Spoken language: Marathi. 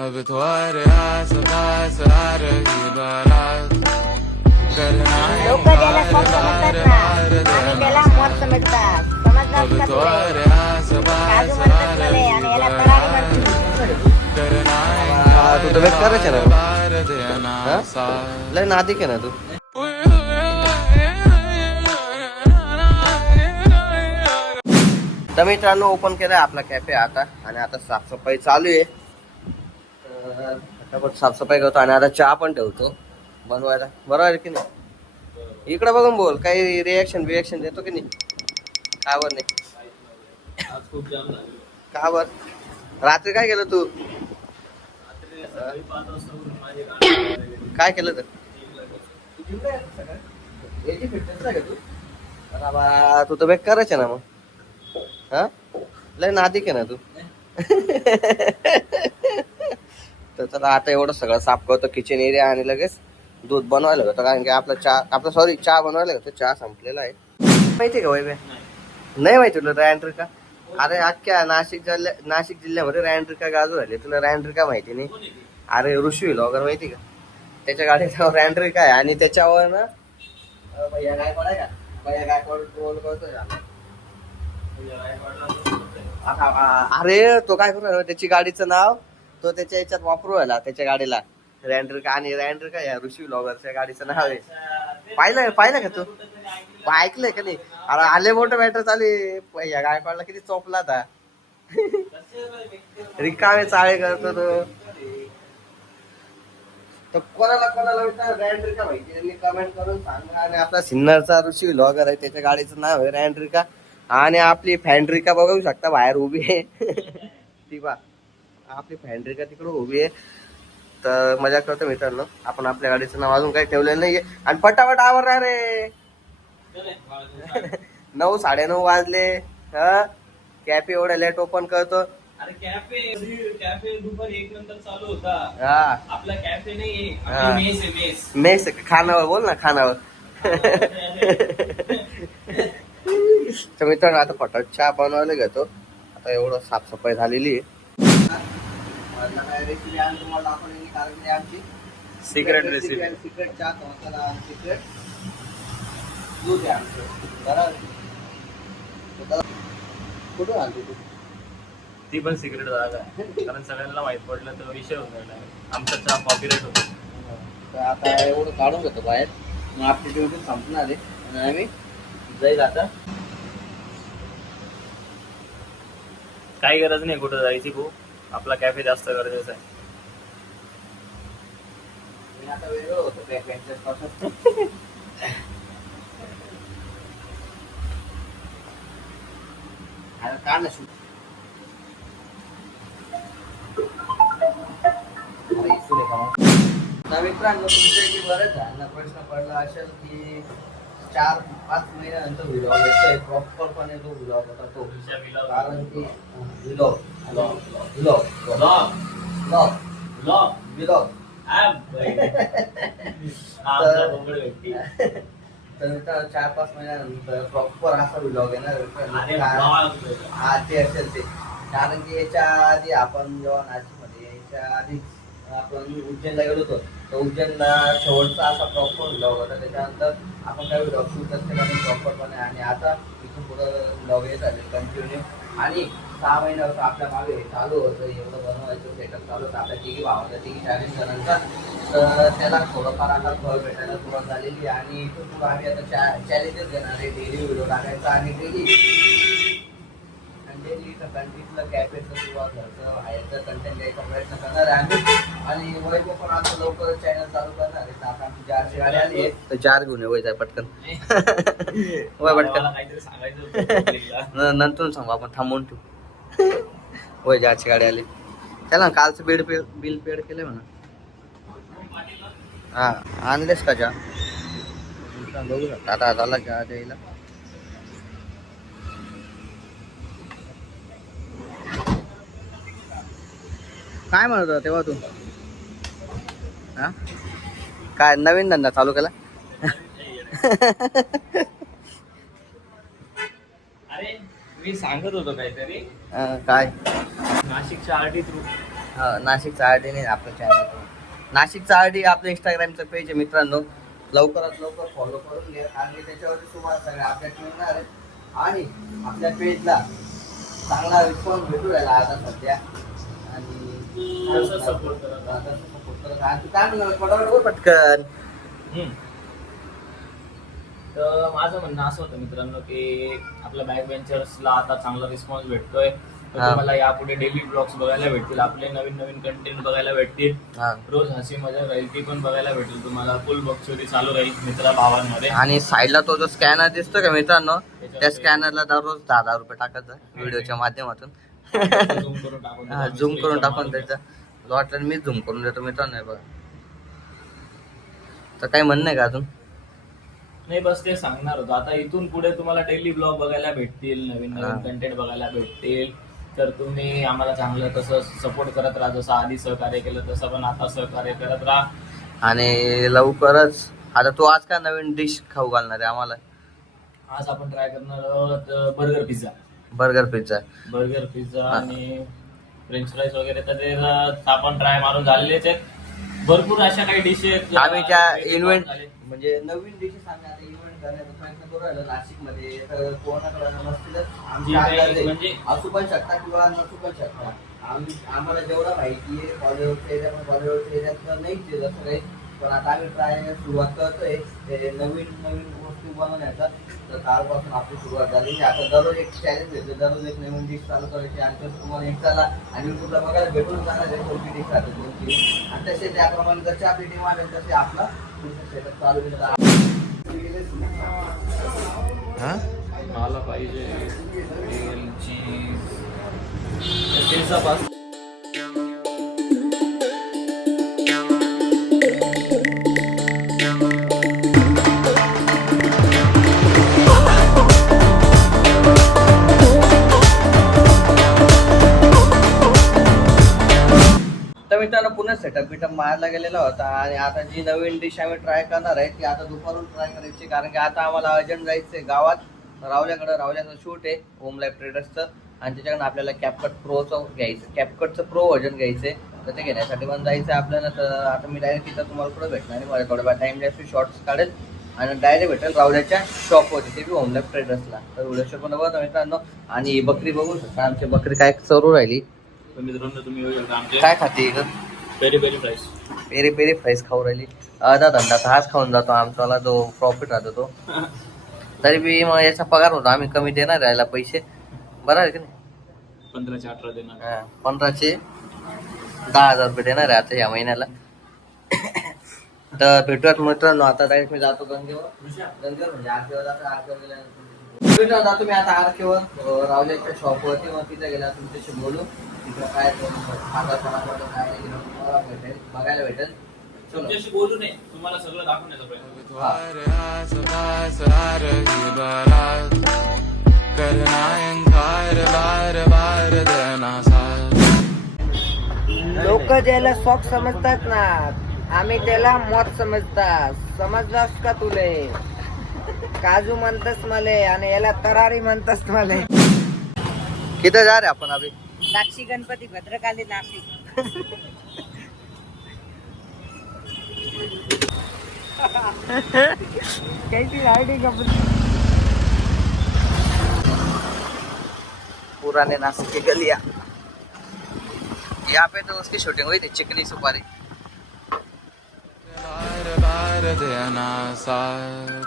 अब तुम्हारे आस पास आ रही बारात करना लोक समजतात ना त्याला मत समजतात अब रही बारात तू तर ना लय नादिक आहे ना तू। तर मित्रांनो ओपन केलाय आपला कॅफे आता आणि आता साफसफाई चालू आहे. फटाफट साफसफाई करतो आणि आता चहा पण ठेवतो. बनवायला बरोबर आहे की नाही? इकडे बघून बोल. काही रिॲक्शन बिएक्शन देतो की नाही? का बर नाही? का बर? रात्री काय केलं तू? काय केलं तर? तू अरे बा, तू तर बेकारच आहे ना मग. हा? लय नादिक आहे ना तू. तर चला आता एवढं सगळं साफ करतो किचन एरिया आणि लगेच दूध बनवायला होतं कारण की आपला चहा आपला सॉरी चहा बनवायला होतं चहा संपलेला आहे. माहिती आहे का वैभ्या? नाही माहिती तुला रँड्रिका अरे अख्ख्या नाशिक जिल्ह्या नाशिक जिल्ह्यामध्ये रँड्रिका गाजू झाले. तुला रँड्रिका माहिती नाही? अरे ऋषी लॉगर माहिती का? त्याच्या गाडीचा रँड्रिका आहे. आणि त्याच्यावर ना भैया गायकवाड आहे का? भैया गायकवाड ट्रोल अरे तो काय करू? त्याची गाडीचं नाव तो त्याच्या याच्यात वापरू आला त्याच्या गाडीला. रँड्रिका आणि रँड्रिका या ऋषी ब्लॉगरच्या गाडीचं नाव आहे. पाहिलं पाहिलं का तू? ऐकलंय का नाही? अरे आले मोठं मॅटर चालू या गायकवाडला किती चोपला आता. रिकामे चाळे करतो तो. तर कोणाला कोणाला विचार रँड्रिका माहिती? त्यांनी कमेंट करून सांगा. आणि आपला सिन्नरचा ऋषी व्लॉगर आहे त्याच्या गाडीचं नाव आहे रँड्रिका आणि आपली फॅन्ड्रिका बघू शकता बाहेर उभी आहे. ती बा. आपली फॅन्ड्रिका तिकडे उभी आहे. तर मजा करतो मित्रांनो. आपण आपल्या गाडीचं नाव अजून काही ठेवलेलं नाहीये. आणि पटापट आवरणार रे. नऊ साडेनऊ वाजले. ह? कॅफे एवढ्या लेट ओपन करतो. अरे कॅफे कॅफे दुपारी एक नंतर चालू होता. हा. आपला कॅफे नाही मेस आहे मेस. मेस खानावर बोल ना खानावर तर मित्रांनो आता फटाट चहा बनवायला घेतो. आता एवढं साफसफाई झालेली आहे. सिक्रेट चहा मसाला सिक्रेट दूध आहे आमचं. बरं? तर कुठं आणतो तू? ती पण सिक्रेट जागा आहे. कारण सगळ्यांना माहीत पडलं तर विषय होऊन जाणार आमचा चहा कॉपीराईट होतो. तर आता एवढं काढून घेतो बाहेर. मग आपली ड्युटी संपणार आहे. आणि आम्ही जाईल आता. काही गरज नाही कुठं जायची भाऊ. आपला कॅफे जास्त गरजेचा आहे. का मित्रांनो तुमच्या बरेच प्रश्न पडला असेल की चार पाच महिन्यानंतर व्हिडिओ येतोय. प्रॉपरपणे तो व्हिडिओ होता तो. कारण की व्हिडिओ व्हिडिओ व्हिडिओ व्हिडिओ तर मित्रांनो चार पाच महिन्यानंतर प्रॉपर असा व्हिडिओ येणार आहे. हा ते असेल ते. कारण की याच्या आधी आपण जेव्हा नाशिकमध्ये याच्या आधी आपण उज्जैनला गेलो होतो तर उज्जैनला शेवटचा असा प्रॉपर ब्लॉग होता. त्याच्यानंतर आपण काही शूटच केला नाही प्रॉपरपणे आणि आता इथून पुढं ब्लॉग येत आले. कंटिन्यू आणि सहा महिन्यापासून आपल्या मागे चालू होतं एवढं बनवायचं सेटअप चालू होतं. आपल्या तिघी भावाचं तिघी चाळीस तर त्याला थोडंफार आता फळ भेटायला सुरुवात झालेली आहे. आणि इथून पुढं आम्ही आता चॅलेंजेस घेणार आहे. डेली व्हिडिओ टाकायचा आणि डेली डेली कंटेंटला कॅफेचं किंवा घरचं बाहेरचं कंटेंट द्यायचा प्रयत्न करणार आहे आम्ही. आणि वैभव पण आता लवकर चॅनल चालू करणार आहे. तर आता आमची चारशे गाडी आली आहे तर चार घेऊन ये वय पटकन. वय पटकन. नंतर सांगू आपण थांबवून ठेवू. वय जारची गाडी आली. ना कालचं बिल पे बिल पेड केलं म्हणा. हा आणलेस का जा बघू शकता आता झाला चहा द्यायला. काय म्हणत होता तेव्हा तू? हा? काय नवीन धंदा चालू केला? अरे मी सांगत होतो काहीतरी. अं, काय? नाशिकच्या आरटी थ्रू. हा, नाशिकचा आरडी नाही आपलं चॅनल नाशिकचा आरडी आपलं इंस्टाग्रामचं पेज आहे मित्रांनो. लवकरात लवकर फॉलो करून घ्या. कारण की त्याच्यावरती तुम्हाला सगळ्या अपडेट मिळणार आहेत. आणि आपल्या पेजला चांगला रिस्पॉन्स भेटू राहिला आता सध्या. पटकन. तर माझं म्हणणं असं होतं मित्रांनो की आपल्या बॅक बेंचर्सला आता चांगला रिस्पॉन्स भेटतोय. तर. तुम्हाला यापुढे डेली ब्लॉग्स बघायला भेटतील. आपले नवीन नवीन कंटेंट बघायला भेटतील. रोज हसी मजा राहील ती पण बघायला भेटेल. तुम्हाला फुल बक्षुरी चालू राहील मित्रा भावांमध्ये. आणि साईडला तो जो स्कॅनर दिसतो का मित्रांनो त्या स्कॅनरला दररोज दहा दहा रुपये टाकायचा व्हिडिओच्या माध्यमातून. हा झूम करून टाकून त्याचा वाटलं मी झूम करून देतो मित्रांनो हे बघा. तर काही म्हणणं आहे का अजून? नाही बस ते सांगणार होतो. आता इथून पुढे तुम्हाला डेली ब्लॉग बघायला भेटतील नवीन. नवीन कंटेंट बघायला भेटतील. तर तुम्ही आम्हाला चांगलं तसं सपोर्ट करत राहा जसं आधी सहकार्य केलं तसं पण आता सहकार्य करत राहा. आणि लवकरच आता तू आज का नवीन डिश खाऊ घालणार आहे आम्हाला? आज आपण ट्राय करणार आहोत burger pizza burger pizza. Burger pizza. आणि फ्रेंच फ्राईज वगैरे. तर ते आपण ट्राय मारून झालेलेच आहेत. भरपूर अशा काही डिशेस आम्ही ज्या इन्व्हेंट म्हणजे नवीन डिशेस आम्ही आता इन्व्हेंट करण्याचा प्रयत्न करू राहिलो नाशिकमध्ये तर कोणाकडे नसतीलच आमची जी काही अंदाजे म्हणजे- असू पण शकता किंवा नसू पण शकता आम्ही आम्हाला जेवढं माहिती आहे कॉलेजवरच्या एरिया पण कॉलेजवरच्या एरियात नाहीच आहे जसं काही पण आता आम्ही ट्राय सुरुवात करतोय. ते नवीन नवीन वस्तू बनवण्याचा. तर कालपासून आपली सुरुवात झाली. आता दररोज एक चॅलेंज घेतो दररोज एक नवीन डिश चालू करायची. आणि तसं तुम्हाला इंस्टाला आणि युट्यूबला बघायला भेटून जाणार आहे. कोणती डिश राहते कोणती आणि तसे त्याप्रमाणे जसे आपली डिमांड आहे तसे आपला सेटअप चालू हा? मला पाहिजे. तेल चीज पिझ्झा पास सेटअप बिटअप मारायला गेलेला होता. आणि आता जी नवीन डिश आम्ही ट्राय करणार आहे ती आता दुपारून ट्राय करायची. कारण की आता आम्हाला अर्जंट जायचं आहे गावात. रावल्याकडं रावल्याचं शूट आहे होम लाईफ ट्रेडर्सचं आणि त्याच्याकडनं आपल्याला कॅपकट प्रोचं घ्यायचं कॅपकटचं प्रो व्हर्जन घ्यायचं आहे. तर ते घेण्यासाठी पण जायचं आपल्याला. तर आता मी डायरेक्ट तिथं तुम्हाला पुढे भेटणार आणि मला थोडा टाइम जास्त शॉर्ट्स काढेल. आणि डायरेक्ट भेटेल रावल्याच्या शॉपवरती ते बी होम लाईफ ट्रेडर्सला तर व्हिडिओ पण बघा मित्रांनो. आणि ही बकरी बघू शकता. आमची बकरी काय चरू राहिली? तर मित्रांनो तुम्ही काय खाते peri peri fries peri peri fries खाऊ राहिली. अर्धा धंदा तर हाच खाऊन जातो आमचावाला जो प्रॉफिट राहतो तो. तरी बी मग याचा पगार होता. आम्ही कमी देणार यायला पैसे. बरं आहे की नाही? पंधराचे अठरा देणार. हा, पंधराशे दहा हजार रुपये देणार आहे आता या महिन्याला. तर भेटूयात मित्रांनो. आता डायरेक्ट मी जातो गंगेवर. गंगेवर म्हणजे आरकेवर जातो. आरकेवर गेल्यानंतर जातो मी आता आरकेवर रावल्याच्या शॉपवरती मग तिथे गेला तुमच्याशी बोलू. तिथं काय कोणाकडं काय तुम्हाला भेटेल बघायला भेटेल. तुमच्याशी बोलू नये तुम्हाला सगळं दाखवण्याचा प्रयत्न लोक ज्याला शॉक समजतात ना आम्ही त्याला मौत समजतात. समजलास का तुले? काजू म्हणतस मले आणि याला तरारी म्हणतस मले. किधर जा रहे हैं अपन अभी? साक्षी गणपती भद्रकाली नाशिक. कैसी आईडी पुराने नासिक की गलियां। यहाँ पे तो उसकी शूटिंग हुई थी चिकनी सुपारी। बार बार देना साथ।